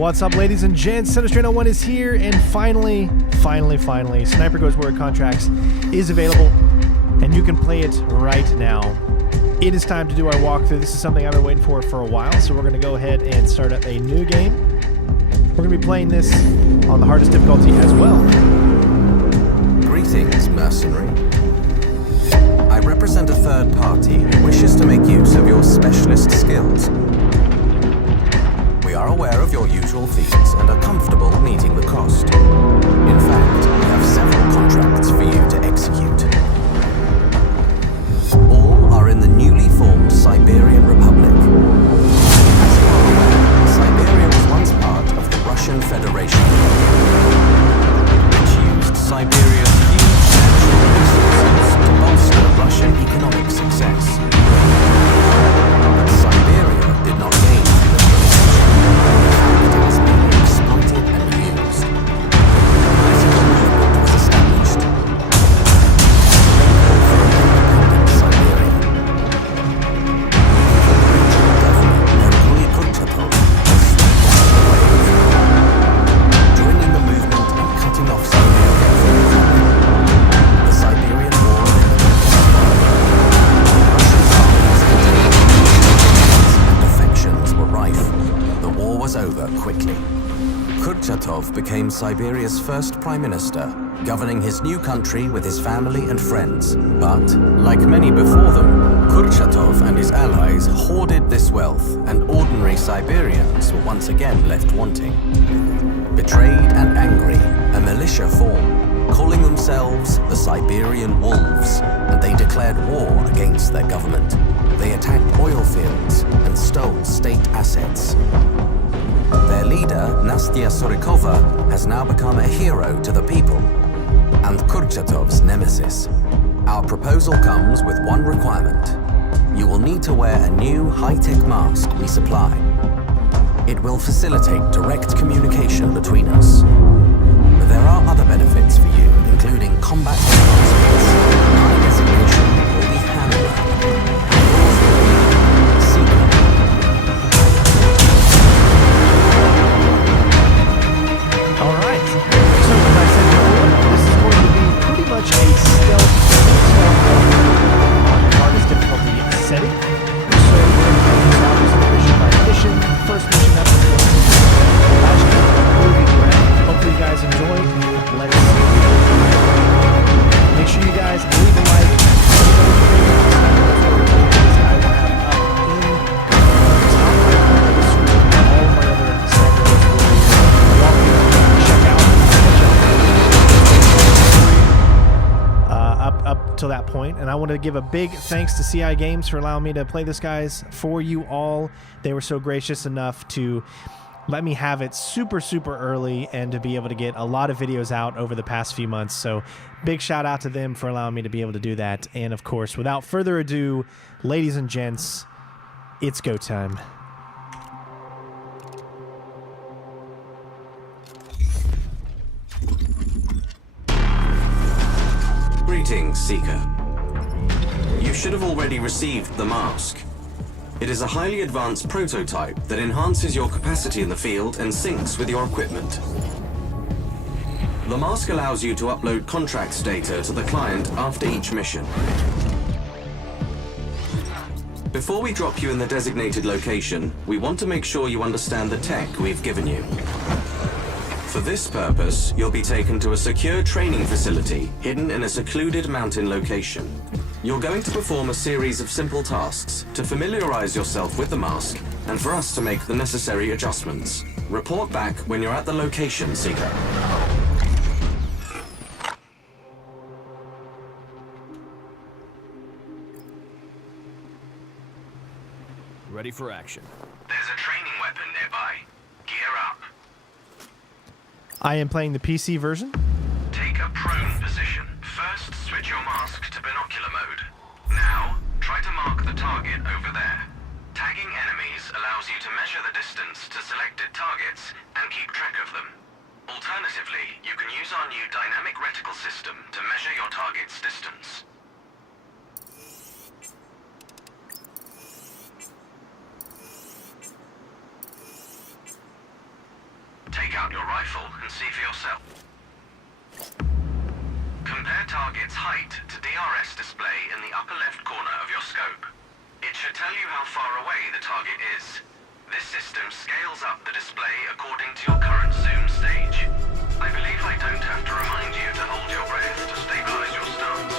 What's up, ladies and gents? Sinistray01 is here, and finally, Sniper Goes Where It Contracts is available, and you can play it right now. It is time to do our walkthrough. This is something I've been waiting for a while, so we're going to go ahead and start up a new game. We're going to be playing this on the hardest difficulty as well. Greetings, mercenary. I represent a third party who wishes to make use of your specialist skills. We are aware of your usual fees and are comfortable meeting the cost. In fact, we have several contracts for you to execute. All are in the newly formed Siberian Republic. As you are aware, Siberia was once part of the Russian Federation, which used Siberia's huge natural resources to bolster Russian economic success. But Siberia did not gain from this relationship. It was being exploited and used. A political movement was established. Independent Siberia. Joining the movement and cutting off Siberia from the family. The Siberian War Russian armies and defections were rife. The war was over quickly. Kurchatov became Siberia's first prime minister, governing his new country with his family and friends. But, like many before them, Kurchatov and his allies hoarded this wealth, and ordinary Siberians were once again left wanting. Betrayed and angry, a militia formed, calling themselves the Siberian Wolves, and they declared war against their government. They attacked oil fields and stole state assets. Their leader, Nastya Surikova, has now become a hero to the people, and Kurchatov's nemesis. Our proposal comes with one requirement. You will need to wear a new high-tech mask we supply. It will facilitate direct communication between us. But there are other benefits for you, including combat advancements. My designation will be Handler. Yours will be Seeker. Alright, so as I said before, this is going to be pretty much a stealth on the hardest difficulty setting. So we're going to do this mission by mission. First mission up is Proving Ground. Hopefully you guys enjoyed. Let's make sure you guys leave a like. I will have up in the top right corner of the screen all of my other Sniper Goes check out up till that point. And I want to give a big thanks to CI Games for allowing me to play this, guys, for you all. They were so gracious enough to let me have it super early and to be able to get a lot of videos out over the past few months. So big shout out to them for allowing me to be able to do that. And of course, without further ado, ladies and gents, it's go time. Greetings, Seeker. You should have already received the mask. It is a highly advanced prototype that enhances your capacity in the field and syncs with your equipment. The mask allows you to upload contracts data to the client after each mission. Before we drop you in the designated location, we want to make sure you understand the tech we've given you. For this purpose, you'll be taken to a secure training facility hidden in a secluded mountain location. You're going to perform a series of simple tasks to familiarize yourself with the mask and for us to make the necessary adjustments. Report back when you're at the location, Seeker. Ready for action. There's a training weapon nearby. Gear up. I am playing the PC version. Take a prone position. First, switch your mask to binocular mode. Now, try to mark the target over there. Tagging enemies allows you to measure the distance to selected targets and keep track of them. Alternatively, you can use our new dynamic reticle system to measure your target's distance. Take out your rifle and see for yourself. Compare target's height to DRS display in the upper left corner of your scope. It should tell you how far away the target is. This system scales up the display according to your current zoom stage. I believe I don't have to remind you to hold your breath to stabilize your stance.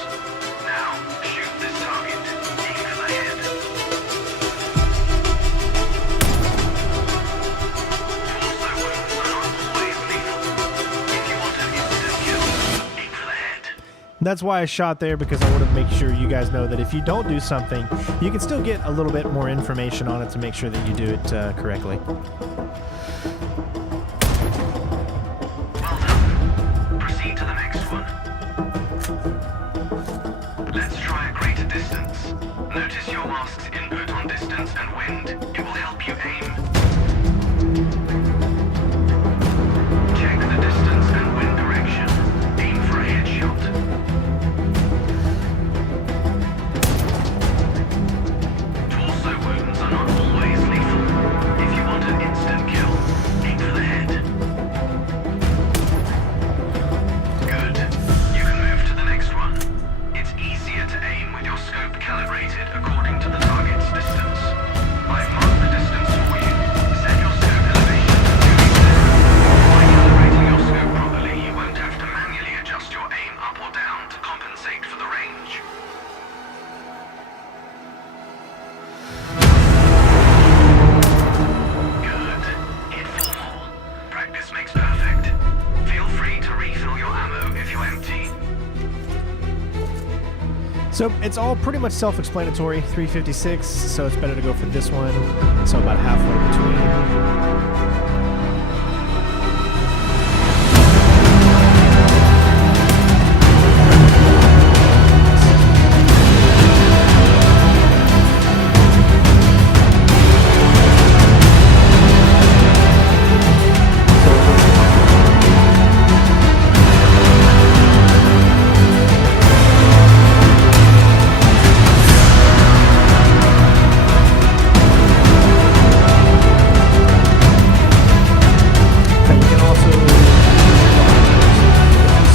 Now, shoot this target. Aim for the head. Torso wounds are not always lethal. If you want an instant kill, aim for the head. That's why I shot there, because I want to make sure you guys know that if you don't do something, you can still get a little bit more information on it to make sure that you do it correctly. Well done. Proceed to the next one. Let's try a greater distance. Notice your mask's input on distance and wind. It will help you aim. Check the distance and wind direction. Aim for a headshot. Torso wounds are not always lethal. If you want an instant kill, aim for the head. Good. You can move to the next one. It's easier to aim with your scope calibrated according to the target's distance. I've marked the distance for you. Set your scope elevation to 2 meters. By calibrating your scope properly, you won't have to manually adjust your aim up or down to compensate for the range. Good. Hit 4 more. Practice makes perfect. Feel free to refill your ammo if you're empty. So it's all pretty much self-explanatory. 356, so it's better to go for this one. So about halfway between. So you can also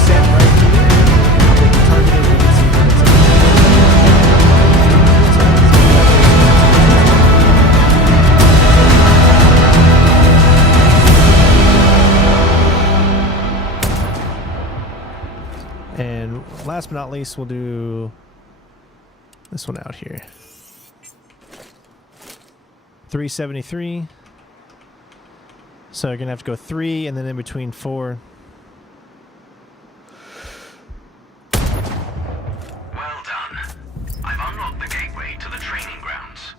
set right here how big the target is. You can see when it's and last but not least, we'll do this one out here. 373. So you're gonna have to go 3 and then in between 4. Well done. I've unlocked the gateway to the training grounds.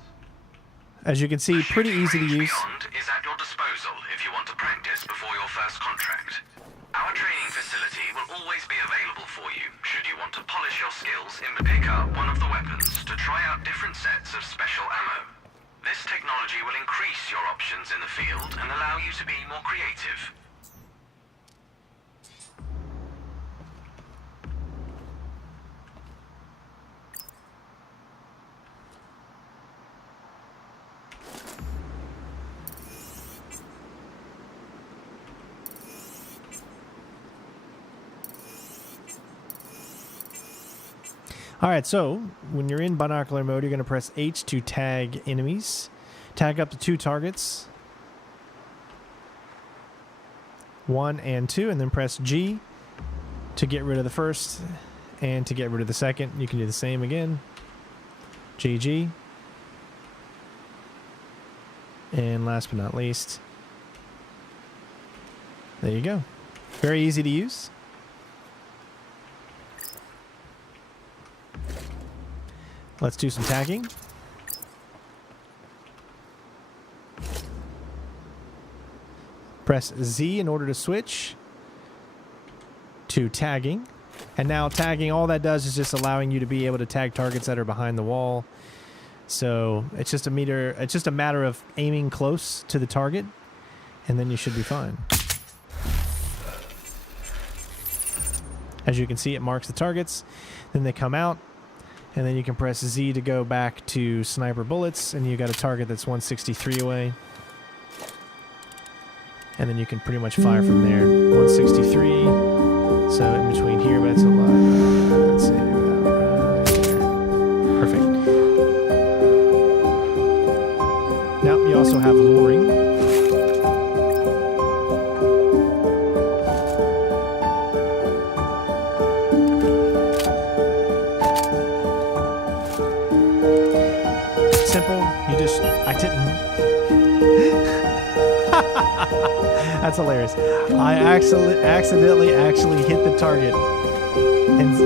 As you can see, pretty Shooting easy to range use. Beyond is at your disposal if you want to practice before your first contract. Our training facility will always be available for you should you want to polish your skills and pick up one of the weapons to try out different sets of special ammo. This technology will increase your options in the field and allow you to be more creative. All right, so when you're in binocular mode, you're going to press H to tag enemies. Tag up to 2 targets. 1 and 2, and then press G to get rid of the first and to get rid of the second. You can do the same again. GG. And last but not least, there you go. Very easy to use. Let's do some tagging. Press Z in order to switch to tagging. And now tagging, all that does is just allowing you to be able to tag targets that are behind the wall. So it's just a matter of aiming close to the target, and then you should be fine. As you can see, it marks the targets, then they come out, and then you can press Z to go back to sniper bullets, and you got a target that's 163 away. and then you can pretty much fire from there. 163. So in between here, but it's a lot. Let's see. Perfect. Now you also have luring. Simple. You just, I didn't. That's hilarious. I accidentally hit the target, and I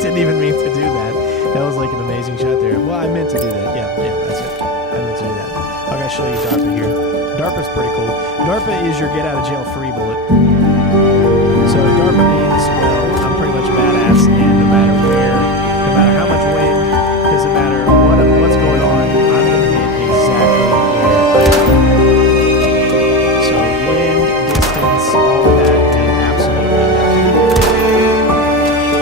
didn't even mean to do that. That was like an amazing shot there. Well, I meant to do that. Yeah, that's it. I meant to do that. I gotta show you DARPA here. DARPA's pretty cool. DARPA is your get out of jail free bullet. So DARPA means, well, I'm pretty much a badass, and no matter where, no matter how much wind, doesn't matter what's going on, I'm gonna hit exactly where I am. So wind, distance, all of that mean absolutely nothing.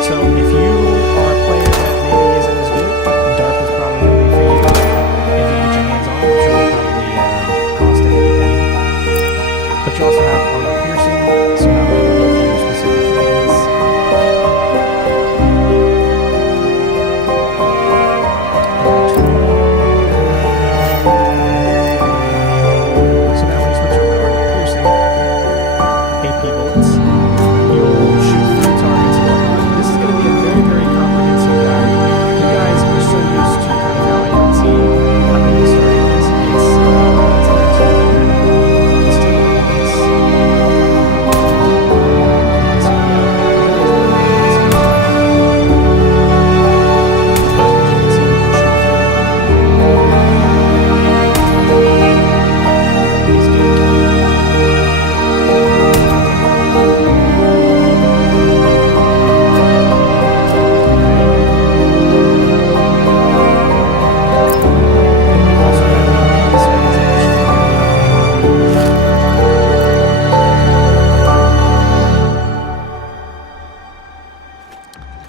So if you are a player that maybe isn't as good, DARPA's probably going to be for you. If you get your hands on, I'm sure it'll probably cost a heavy penny. But you also have armor piercing, so that way you can go for your specific things. So now when you switch over to armor piercing, AP bullets, you'll shoot through targets and whatnot. This is going to be a very, very comprehensive guide. You guys are so used to kind of how AMT, how many starting is. It's under 200. Just take it once. So yeah, but as you can see, we can shoot through. He's good.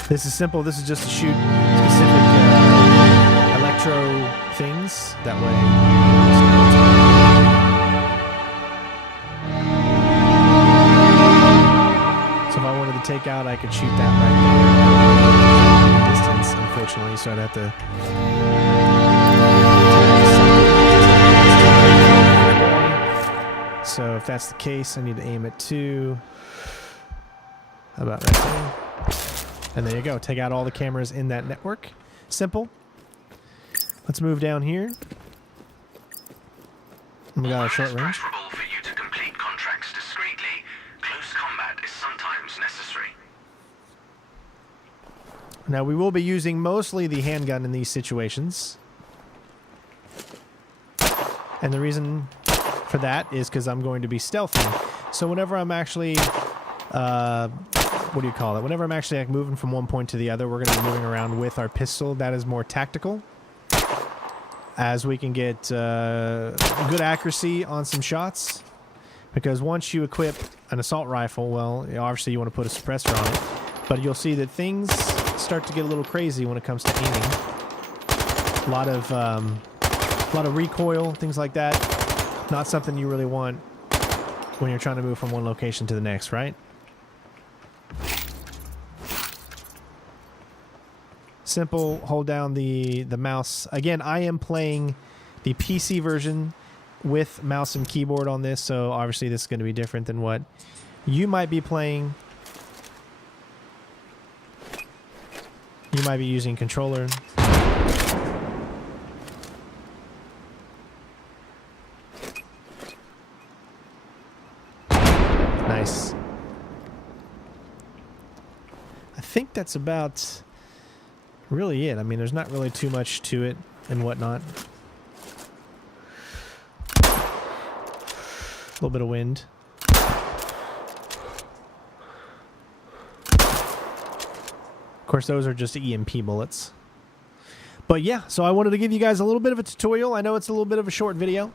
This is simple. This is just to shoot specific electro things. That way. So if I wanted to take out, I could shoot that right there. Distance, unfortunately, so I'd have to. So if that's the case, I need to aim it to about right there. And there you go. Take out all the cameras in that network. Simple. Let's move down here. We got a short range. Preferable for you to complete contracts discreetly. Close combat is sometimes necessary. Now we will be using mostly the handgun in these situations. And the reason for that is because I'm going to be stealthy. So whenever I'm actually what do you call it? Whenever I'm actually like moving from one point to the other, we're going to be moving around with our pistol. That is more tactical, as we can get good accuracy on some shots. Because once you equip an assault rifle, well, obviously you want to put a suppressor on it, but you'll see that things start to get a little crazy when it comes to aiming. A lot of recoil, things like that. Not something you really want when you're trying to move from one location to the next, right? Simple, hold down the mouse. Again, I am playing the PC version with mouse and keyboard on this, so obviously this is going to be different than what you might be playing. You might be using controller. Nice. I think that's about really it. I mean, there's not really too much to it and whatnot. A little bit of wind. Of course, those are just EMP bullets. But yeah, so I wanted to give you guys a little bit of a tutorial. I know it's a little bit of a short video,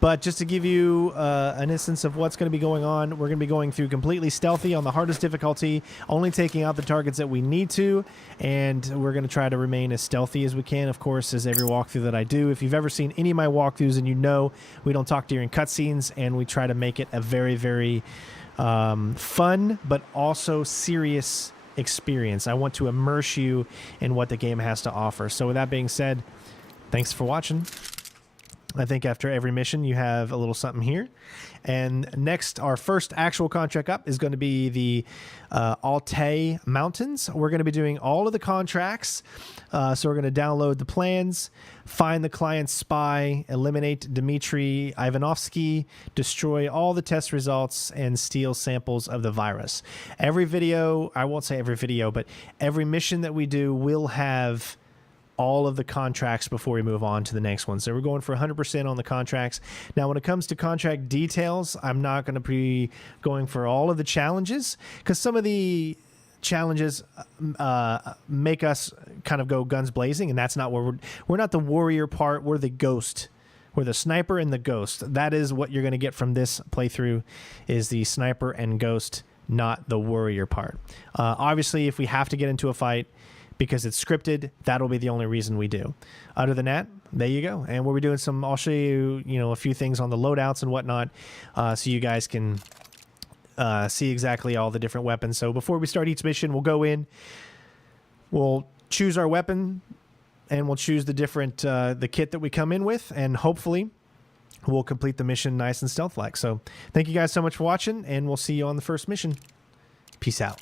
but just to give you an instance of what's going to be going on, we're going to be going through completely stealthy on the hardest difficulty, only taking out the targets that we need to, and we're going to try to remain as stealthy as we can, of course, as every walkthrough that I do. If you've ever seen any of my walkthroughs, and you know we don't talk during cutscenes, and we try to make it a very, very fun, but also serious experience. I want to immerse you in what the game has to offer. So with that being said, thanks for watching. I think after every mission you have a little something here. And next, our first actual contract up is going to be the Altai Mountains. We're going to be doing all of the contracts. So we're going to download the plans, find the client's spy, eliminate Dmitry Ivanovsky, destroy all the test results, and steal samples of the virus. Every video, I won't say every video, but every mission that we do will have all of the contracts before we move on to the next one. So we're going for 100% on the contracts. Now, when it comes to contract details, I'm not going to be going for all of the challenges, because some of the challenges make us kind of go guns blazing, and that's not where we're not the warrior part. We're the ghost. We're the sniper and the ghost. That is what you're going to get from this playthrough, is the sniper and ghost, not the warrior part. Obviously, if we have to get into a fight because it's scripted, that'll be the only reason we do. Other than that, there you go. And we'll be doing some, I'll show you, a few things on the loadouts and whatnot, so you guys can see exactly all the different weapons. So before we start each mission, we'll go in, we'll choose our weapon, and we'll choose the different, the kit that we come in with, and hopefully we'll complete the mission nice and stealth-like. So thank you guys so much for watching, and we'll see you on the first mission. Peace out.